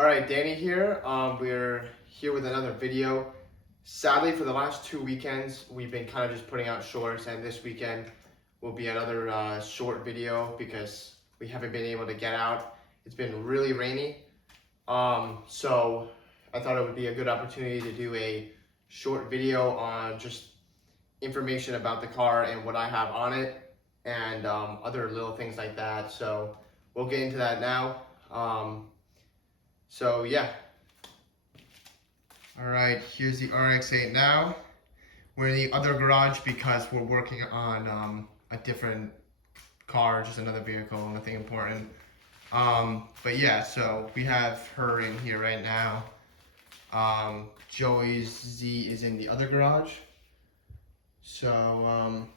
All right, Danny here. We're here with another video. Sadly, for the last 2 weekends, we've been kind of just putting out shorts, and this weekend will be another short video because we haven't been able to get out. It's been really rainy. So I thought it would be a good opportunity to do a short video on just information about the car and what I have on it, and other little things like that. So we'll get into that now. So yeah. All right, here's the Rx8 now. We're in the other garage because we're working on a different car, just another vehicle, nothing important. But yeah, so we have her in here right now. Joey's Z is in the other garage. So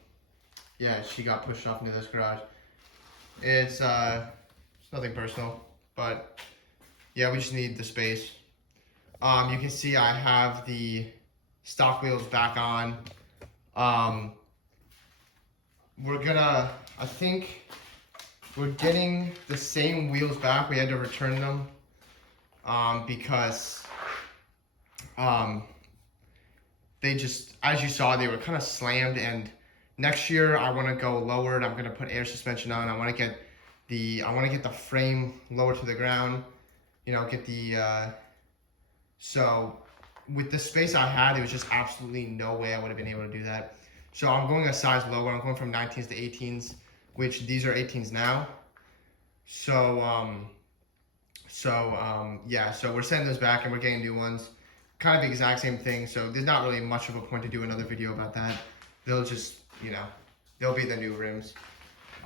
yeah, she got pushed off into this garage. It's nothing personal, but yeah, we just need the space. You can see I have the stock wheels back on. I think we're getting the same wheels back. We had to return them because they just, as you saw, they were kind of slammed, and next year I want to go lowered. I'm going to put air suspension on. I want to get the frame lower to the ground. You know, get the, so with the space I had, there was just absolutely no way I would have been able to do that. So I'm going a size lower. I'm going from 19s to 18s, which these are 18s now. So, yeah, so we're sending those back and we're getting new ones. Kind of the exact same thing. So there's not really much of a point to do another video about that. They'll just, you know, they'll be the new rims.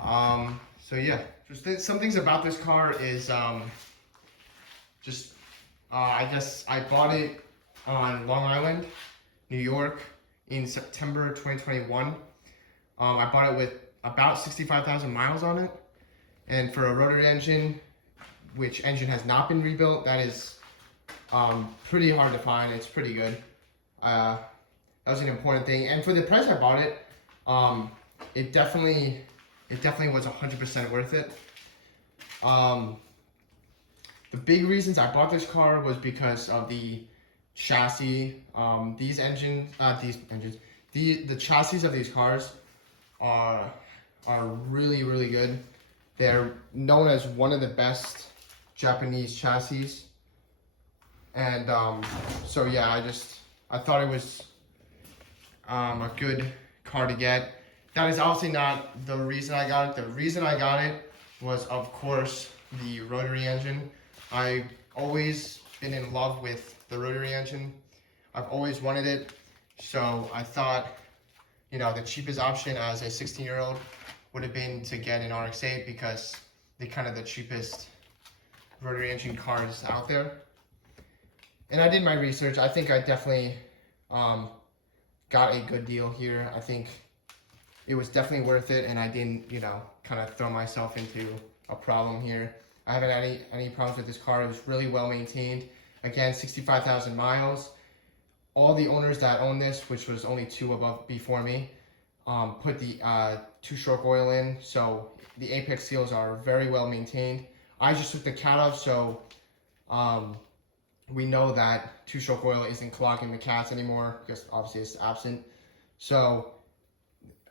So yeah, just some things about this car is, I guess I bought it on Long Island, New York in September 2021. I bought it with about 65,000 miles on it. And for a rotary engine, which engine has not been rebuilt, that is pretty hard to find. It's pretty good. That was an important thing. And for the price I bought it, it definitely was 100% worth it. The big reasons I bought this car was because of the chassis. The chassis of these cars are really, really good. They're known as one of the best Japanese chassis. And so yeah, I thought it was a good car to get. That is obviously not the reason I got it. The reason I got it was, of course, the rotary engine. I've always been in love with the rotary engine. I've always wanted it. So I thought, you know, the cheapest option as a 16-year-old would have been to get an Rx8 because they're kind of the cheapest rotary engine cars out there. And I did my research. I think I definitely got a good deal here. I think it was definitely worth it, and I didn't, you know, kind of throw myself into a problem here. I haven't had any problems with this car. It was really well maintained. Again, 65,000 miles. All the owners that own this, which was only two above before me, put the two-stroke oil in, so the apex seals are very well maintained. I just took the cat off, so we know that two-stroke oil isn't clogging the cats anymore because obviously it's absent. So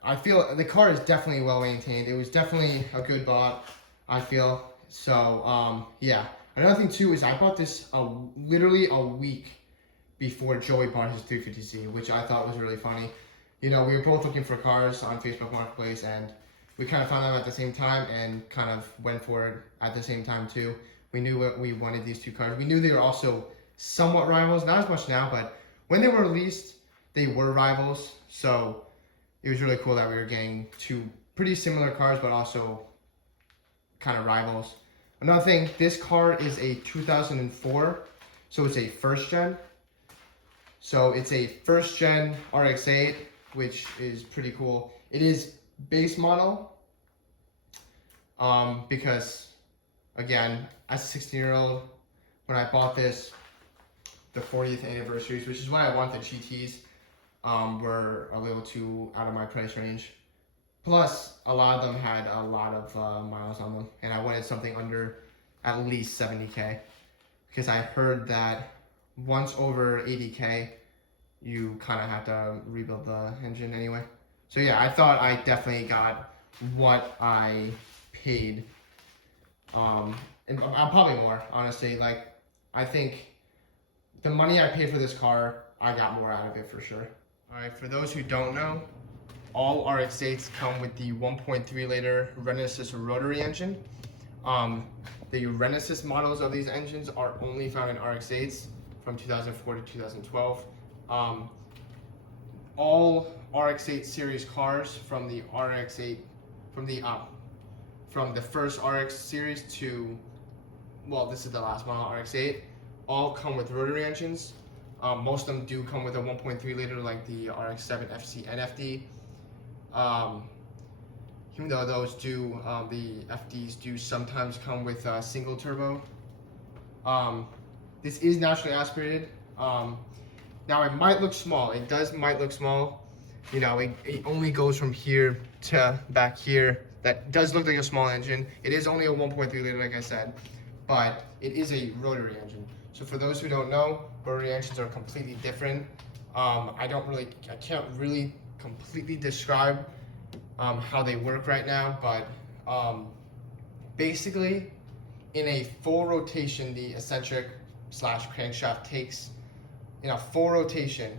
I feel the car is definitely well maintained. It was definitely a good bought, I feel. So yeah. Another thing too is I bought this literally a week before Joey bought his 350Z, which I thought was really funny. You know, we were both looking for cars on Facebook Marketplace, and we kind of found them at the same time and kind of went for it at the same time too. We knew what we wanted, these two cars. We knew they were also somewhat rivals, not as much now, but when they were released, they were rivals. So it was really cool that we were getting two pretty similar cars, but also kind of rivals. Another thing, this car is a 2004, so it's a first gen. So it's a first gen Rx8, which is pretty cool. It is base model, because again, as a 16-year-old, when I bought this, the 40th anniversaries, which is why I want the GTs, were a little too out of my price range. Plus, a lot of them had a lot of miles on them, and I wanted something under at least 70K. because I heard that once over 80K, you kind of have to rebuild the engine anyway. So yeah, I thought I definitely got what I paid, and probably more, honestly. Like, I think the money I paid for this car, I got more out of it for sure. All right, for those who don't know, all Rx8s come with the 1.3 liter Renesis rotary engine. The Renesis models of these engines are only found in Rx8s from 2004 to 2012. All Rx8 series cars from the Rx8, from the first Rx series to, well, this is the last model, Rx8, all come with rotary engines. Most of them do come with a 1.3 liter like the Rx7 FC NFD. Even though those do, the FDs do sometimes come with a single turbo. This is naturally aspirated. Now it might look small. It might look small. You know, it only goes from here to back here. That does look like a small engine. It is only a 1.3 liter, like I said, but it is a rotary engine. So for those who don't know, rotary engines are completely different. I can't really completely describe how they work right now, but basically, in a full rotation, the eccentric slash crankshaft takes, in a full rotation,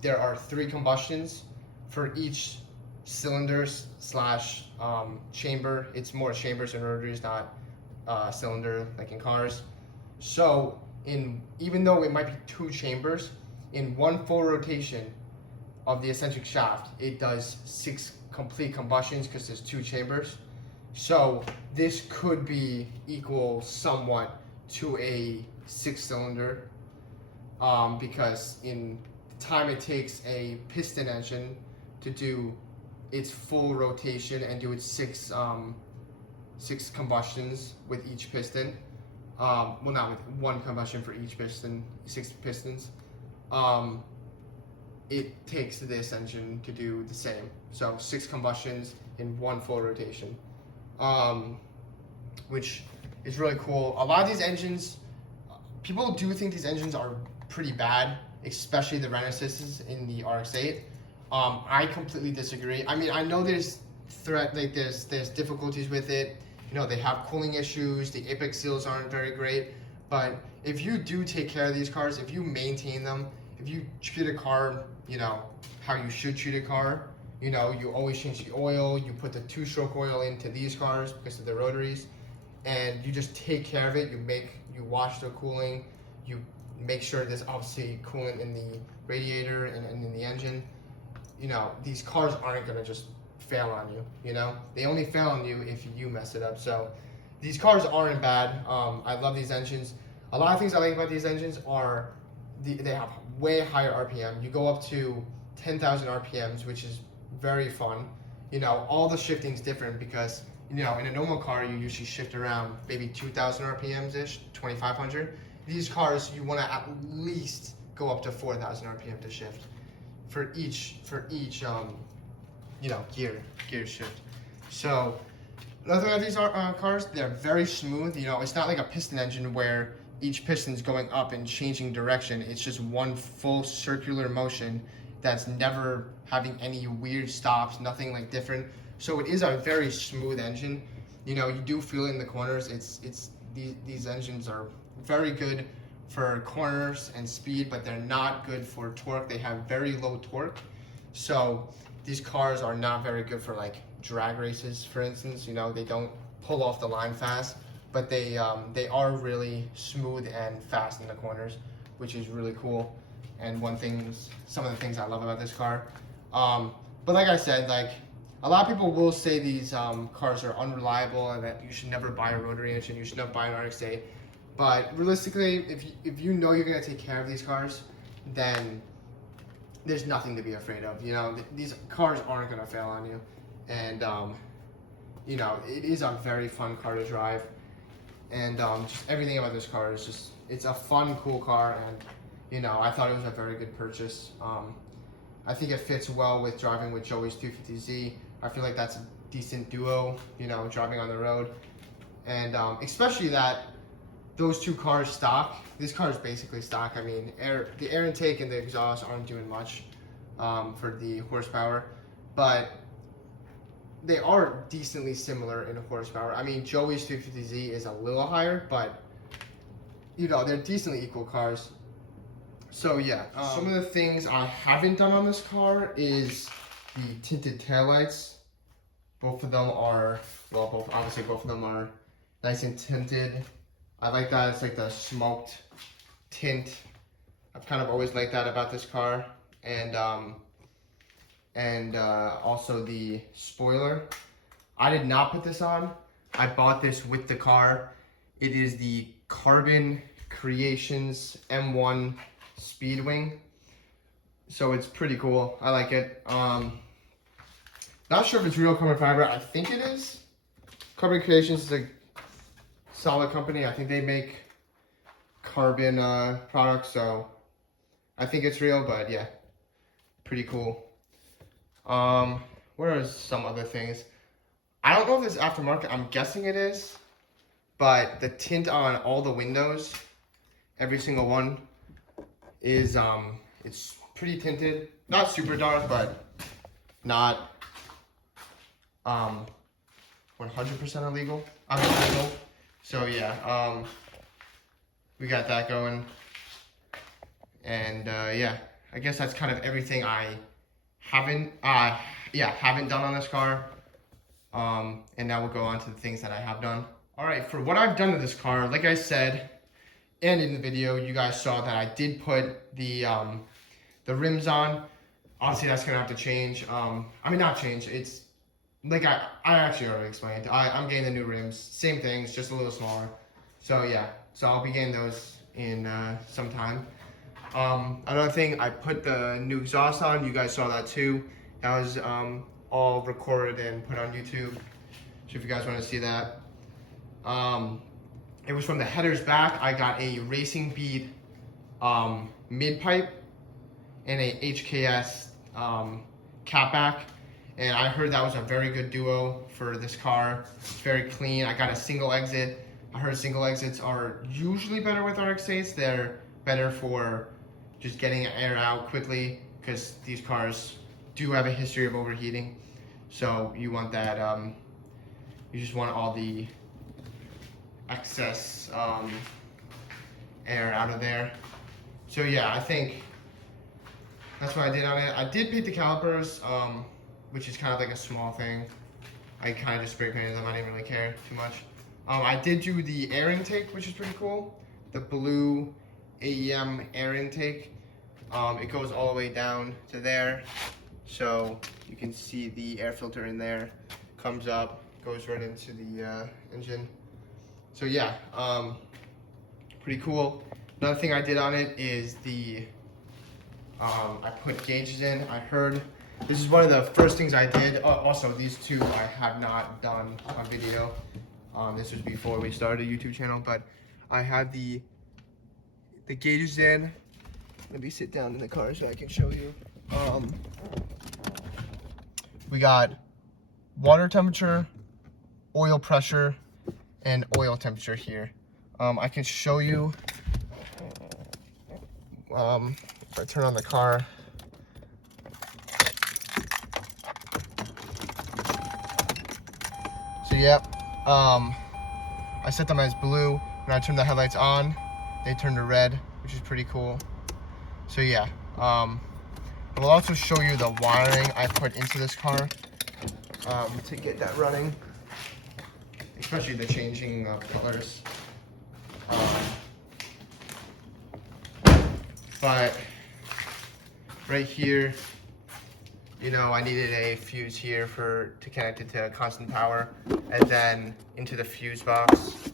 there are 3 combustions for each cylinder slash chamber. It's more chambers and rotaries, not cylinder like in cars. So even though it might be 2 chambers, in one full rotation of the eccentric shaft, it does 6 complete combustions because there's 2 chambers. So this could be equal somewhat to a 6-cylinder, because in the time it takes a piston engine to do its full rotation and do its 6 combustions with each piston. Well, not with 1 combustion for each piston, 6 pistons. It takes this engine to do the same. So 6 combustions in 1 full rotation, which is really cool. A lot of these engines, people do think these engines are pretty bad, especially the Renesises in the Rx8. I completely disagree. I mean, I know there's difficulties with it. You know, they have cooling issues. The apex seals aren't very great. But if you do take care of these cars, if you maintain them, if you treat a car, you know, how you should treat a car, you know, you always change the oil, you put the 2-stroke oil into these cars because of the rotaries, and you just take care of it. You wash the cooling, you make sure there's obviously coolant in the radiator and in the engine. You know, these cars aren't gonna just fail on you, you know? They only fail on you if you mess it up. So these cars aren't bad. I love these engines. A lot of things I like about these engines are they have way higher RPM. You go up to 10,000 RPMs, which is very fun. You know, all the shifting's different because, you know, in a normal car, you usually shift around maybe 2,000 RPMs-ish, 2,500. These cars, you want to at least go up to 4,000 RPM to shift for each you know, gear shift. So another thing about these cars, they're very smooth. You know, it's not like a piston engine where each piston's going up and changing direction. It's just one full circular motion that's never having any weird stops, nothing like different. So it is a very smooth engine. You know, you do feel it in the corners. These engines are very good for corners and speed, but they're not good for torque. They have very low torque. So these cars are not very good for like drag races, for instance. You know, they don't pull off the line fast, but they are really smooth and fast in the corners, which is really cool. And some of the things I love about this car. But like I said, like a lot of people will say these cars are unreliable and that you should never buy a rotary engine, you should never buy an Rx8. But realistically, if you know you're gonna take care of these cars, then there's nothing to be afraid of. You know, these cars aren't gonna fail on you, and you know, it is a very fun car to drive, and just everything about this car is just, it's a fun, cool car, and you know, I thought it was a very good purchase. I think it fits well with driving with Joey's 250Z. I feel like that's a decent duo, you know, driving on the road, and especially that those two cars stock. This car is basically stock. I mean, the air intake and the exhaust aren't doing much for the horsepower, but they are decently similar in horsepower. I mean, Joey's 350Z is a little higher, but you know, they're decently equal cars. So yeah, some of the things I haven't done on this car is the tinted taillights. Both of them are, well, obviously both of them are nice and tinted. I like that. It's like the smoked tint. I've kind of always liked that about this car. And also the spoiler. I did not put this on. I bought this with the car. It is the Carbon Creations M1 Speedwing. So it's pretty cool. I like it. Not sure if it's real carbon fiber. I think it is. Carbon Creations is a solid company. I think they make carbon products, so I think it's real, but yeah, pretty cool. What are some other things? I don't know if it's aftermarket. I'm guessing it is, but the tint on all the windows, every single one, is it's pretty tinted. Not super dark, but not 100% illegal. I mean, legal. So yeah, we got that going, and yeah, I guess that's kind of everything I haven't done on this car. And now we'll go on to the things that I have done. All right, for what I've done to this car, like I said, and in the video, you guys saw that I did put the rims on. Obviously, that's gonna have to change. I mean, not change. It's like I actually already explained. I'm getting the new rims. Same things, just a little smaller. So yeah, so I'll be getting those in some time. Another thing, I put the new exhaust on. You guys saw that too. That was all recorded and put on YouTube. So if you guys want to see that. It was from the headers back. I got a Racing Beat mid pipe and a HKS catback. And I heard that was a very good duo for this car. It's very clean. I got a single exit. I heard single exits are usually better with Rx8s. They're better for just getting air out quickly because these cars do have a history of overheating. So you want that, you just want all the excess air out of there. So yeah, I think that's what I did on it. I did paint the calipers, which is kind of like a small thing. I kind of just spray painted them. I didn't really care too much. I did do the air intake, which is pretty cool. The blue AEM air intake. It goes all the way down to there. So you can see the air filter in there. Comes up, goes right into the engine. So yeah, pretty cool. Another thing I did on it is I put gauges in. I heard this is one of the first things I did. Also, these two I have not done on video. This was before we started a YouTube channel, but I had the gauges in. Let me sit down in the car so I can show you. We got water temperature, oil pressure, and oil temperature here. I can show you. If I turn on the car. So yeah, I set them as blue. When I turn the headlights on, they turn to red, which is pretty cool. So yeah, I will also show you the wiring I put into this car to get that running, especially the changing of colors. But right here, you know, I needed a fuse here to connect it to constant power, and then into the fuse box,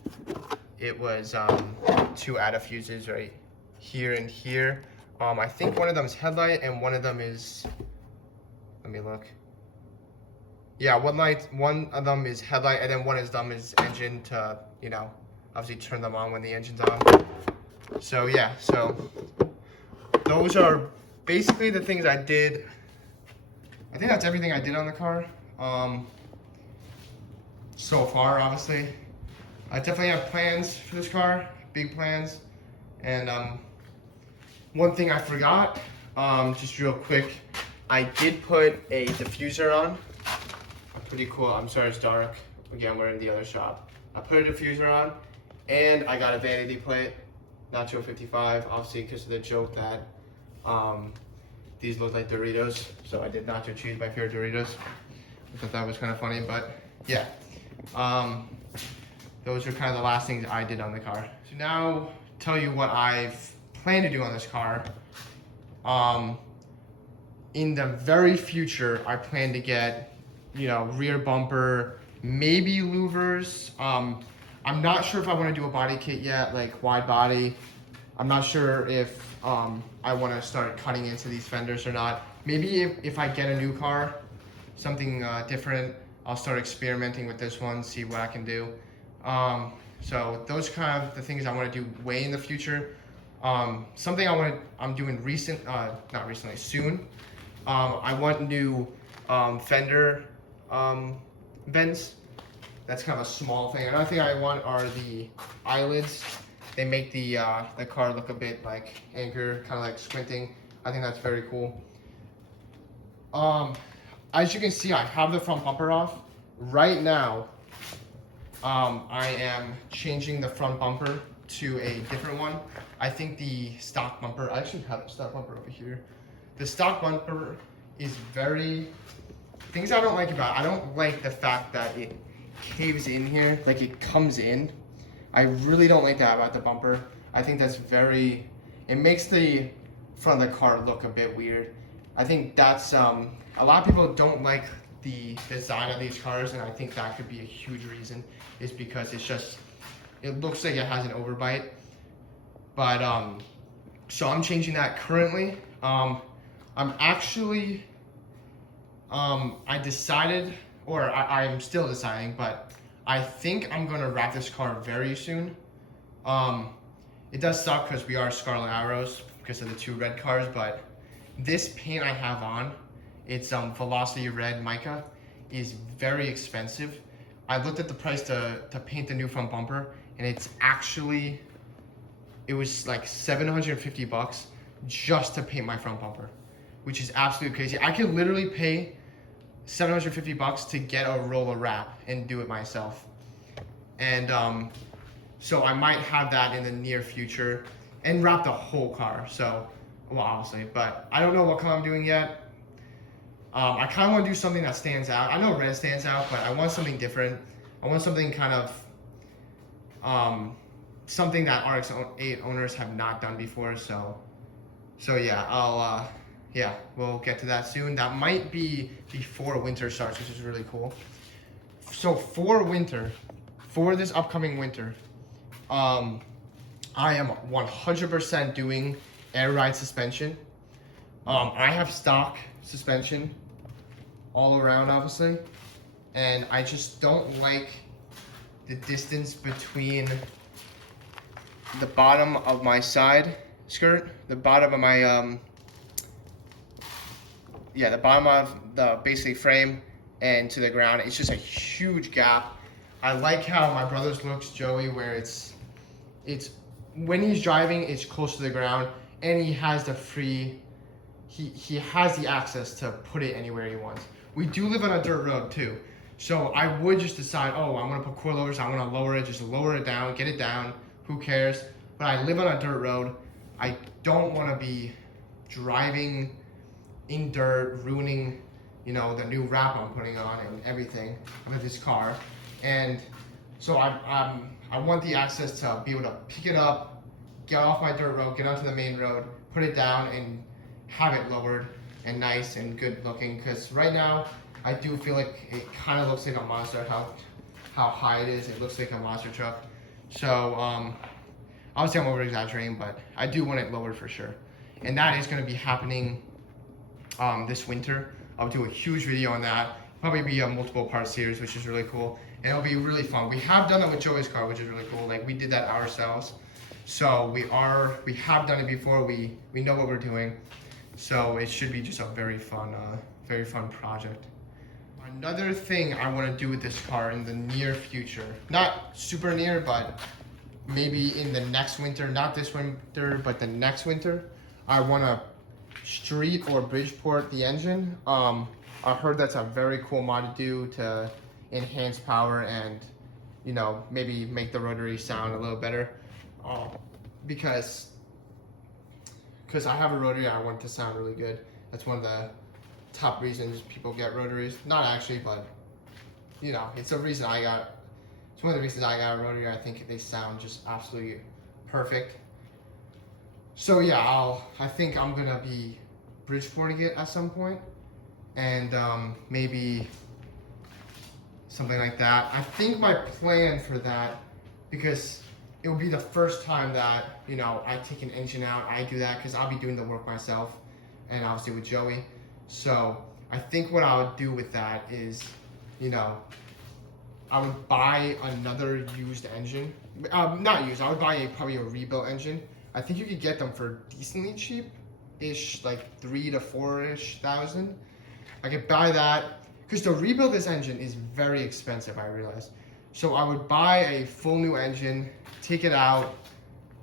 it was 2 ATA fuses right here and here. I think one of them is headlight and one of them is, let me look. Yeah, one of them is headlight and then one of them is engine to, you know, obviously turn them on when the engine's on. So yeah, so those are basically the things I did. I think that's everything I did on the car. So far, obviously. I definitely have plans for this car, big plans. And one thing I forgot, just real quick, I did put a diffuser on. Pretty cool. I'm sorry it's dark. Again, we're in the other shop. I put a diffuser on, and I got a vanity plate, Nacho 55, obviously because of the joke that these look like Doritos. So I did nacho cheese, my favorite Doritos. I thought that was kind of funny, but yeah. Those are kind of the last things I did on the car. So now tell you what I've planned to do on this car. In the very future, I plan to get, you know, rear bumper, maybe louvers. I'm not sure if I want to do a body kit yet, like wide body. I'm not sure if I want to start cutting into these fenders or not. Maybe if I get a new car, something different, I'll start experimenting with this one, see what I can do. So those kind of the things I want to do way in the future. Something I'm doing not recently, soon. I want new fender vents. That's kind of a small thing. Another thing I want are the eyelids. They make the car look a bit like Anchor, kind of like squinting. I think that's very cool. As you can see, I have the front bumper off. Right now, I am changing the front bumper to a different one. I think the stock bumper, I actually have the stock bumper over here. The stock bumper is things I don't like about it. I don't like the fact that it caves in here, like it comes in. I really don't like that about the bumper. I think that's it makes the front of the car look a bit weird. I think that's, a lot of people don't like the design of these cars, and I think that could be a huge reason, is because it looks like it has an overbite. But, so I'm changing that currently. I'm actually, I decided, or I'm still deciding, but I think I'm gonna wrap this car very soon. It does suck because we are Scarlet Arrows because of the 2 red cars, but this paint I have on, it's Velocity Red Mica, is very expensive. I looked at the price to paint the new front bumper, and it was like $750 just to paint my front bumper, which is absolutely crazy. I could literally pay $750 to get a roll of wrap and do it myself. And so I might have that in the near future and wrap the whole car. So, well, obviously, but I don't know what color I'm doing yet. I kind of want to do something that stands out. I know red stands out, but I want something different. I want something kind of, something that Rx8 owners have not done before. So yeah, we'll get to that soon. That might be before winter starts, which is really cool. So for this upcoming winter, I am 100% doing air ride suspension. I have stock suspension all around, obviously, and I just don't like the distance between the bottom of my side skirt, the bottom of my the bottom of the basically frame and to the ground. It's just a huge gap. I like how my brother's looks, Joey, where it's when he's driving, it's close to the ground, and he has the he has the access to put it anywhere he wants. We do live on a dirt road too, so I would just decide, oh, I'm gonna put coilovers, I'm gonna lower it, just lower it down, get it down, who cares? But I live on a dirt road. I don't want to be driving in dirt, ruining, you know, the new wrap I'm putting on and everything with this car. And so I want the access to be able to pick it up, get off my dirt road, get onto the main road, put it down, and have it lowered and nice and good looking. Because right now, I do feel like it kind of looks like a monster. How high it is, it looks like a monster truck. So obviously I'm over exaggerating, but I do want it lowered for sure. And that is going to be happening this winter. I'll do a huge video on that. Probably be a multiple part series, which is really cool. And it'll be really fun. We have done that with Joey's car, which is really cool. Like, we did that ourselves. So we have done it before. We know what we're doing. So it should be just a very fun project. Another thing I want to do with this car in the near future, not super near, but maybe in the next winter, not this winter, but the next winter, I want to street or Bridgeport the engine. I heard that's a very cool mod to do to enhance power and, you know, maybe make the rotary sound a little better. Because I have a rotary, I want it to sound really good. That's one of the top reasons people get rotaries. Not actually, but you know, it's one of the reasons I got a rotary. I think they sound just absolutely perfect. So yeah, I think I'm gonna be Bridgeporting it at some point, and maybe something like that. I think my plan for that, because it will be the first time that, you know, I take an engine out, I do that, because I'll be doing the work myself, and obviously with Joey. So I think what I would do with that is, you know, I would buy another used engine. Not used, I would buy probably a rebuilt engine. I think you could get them for decently cheap-ish, like $3,000 to $4,000. I could buy that, because to rebuild this engine is very expensive, I realize. So I would buy a full new engine, take it out,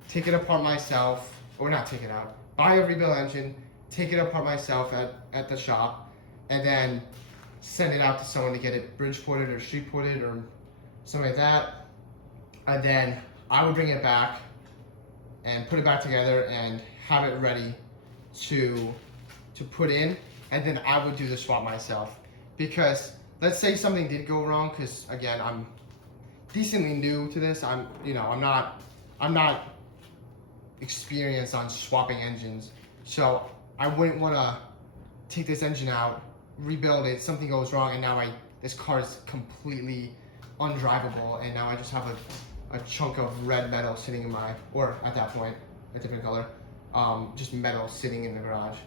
take it apart myself, or not take it out, buy a rebuilt engine, take it apart myself at the shop, and then send it out to someone to get it Bridgeported or streetported or something like that. And then I would bring it back and put it back together and have it ready to put in, and then I would do the swap myself. Because let's say something did go wrong, because again, I'm decently new to this. I'm not experienced on swapping engines, so I wouldn't want to take this engine out, rebuild it, something goes wrong, and now this car is completely undrivable, and now I just have a chunk of red metal sitting in or at that point, a different color, just metal sitting in the garage.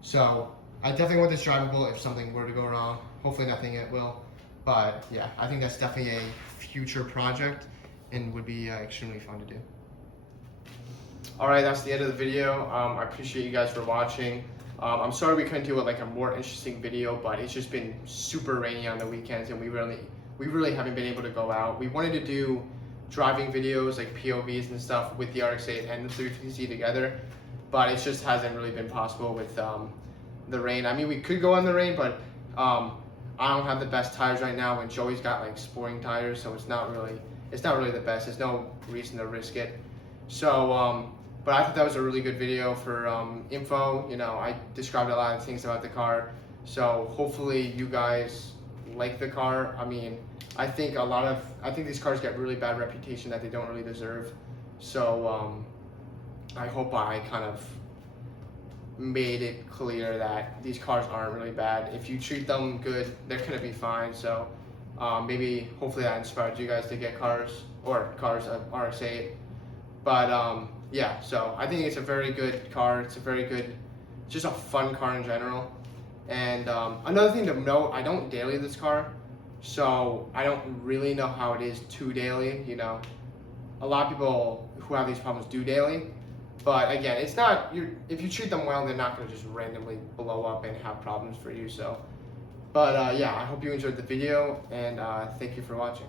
So I definitely want this drivable if something were to go wrong. Hopefully nothing it will. But yeah, I think that's definitely a future project and would be extremely fun to do. Alright, that's the end of the video. I appreciate you guys for watching. I'm sorry we couldn't do it like a more interesting video, but it's just been super rainy on the weekends and we really haven't been able to go out. We wanted to do driving videos like POVs and stuff with the Rx8 and the 350Z together, but it just hasn't really been possible with the rain. I mean, we could go on the rain, but I don't have the best tires right now, and Joey's got like sporting tires, so it's not really the best. There's no reason to risk it. So, but I thought that was a really good video for info. You know, I described a lot of things about the car, so hopefully you guys like the car. I mean, I think these cars get really bad reputation that they don't really deserve. So I hope I kind of made it clear that these cars aren't really bad. If you treat them good, they're gonna be fine. So maybe hopefully that inspired you guys to get cars of Rx8. But yeah, so I think it's a very good car. It's just a fun car in general. And another thing to note, I don't daily this car, so I don't really know how it is to daily. You know, a lot of people who have these problems do daily. But again, it's not, if you treat them well, they're not going to just randomly blow up and have problems for you. So, but yeah, I hope you enjoyed the video, and thank you for watching.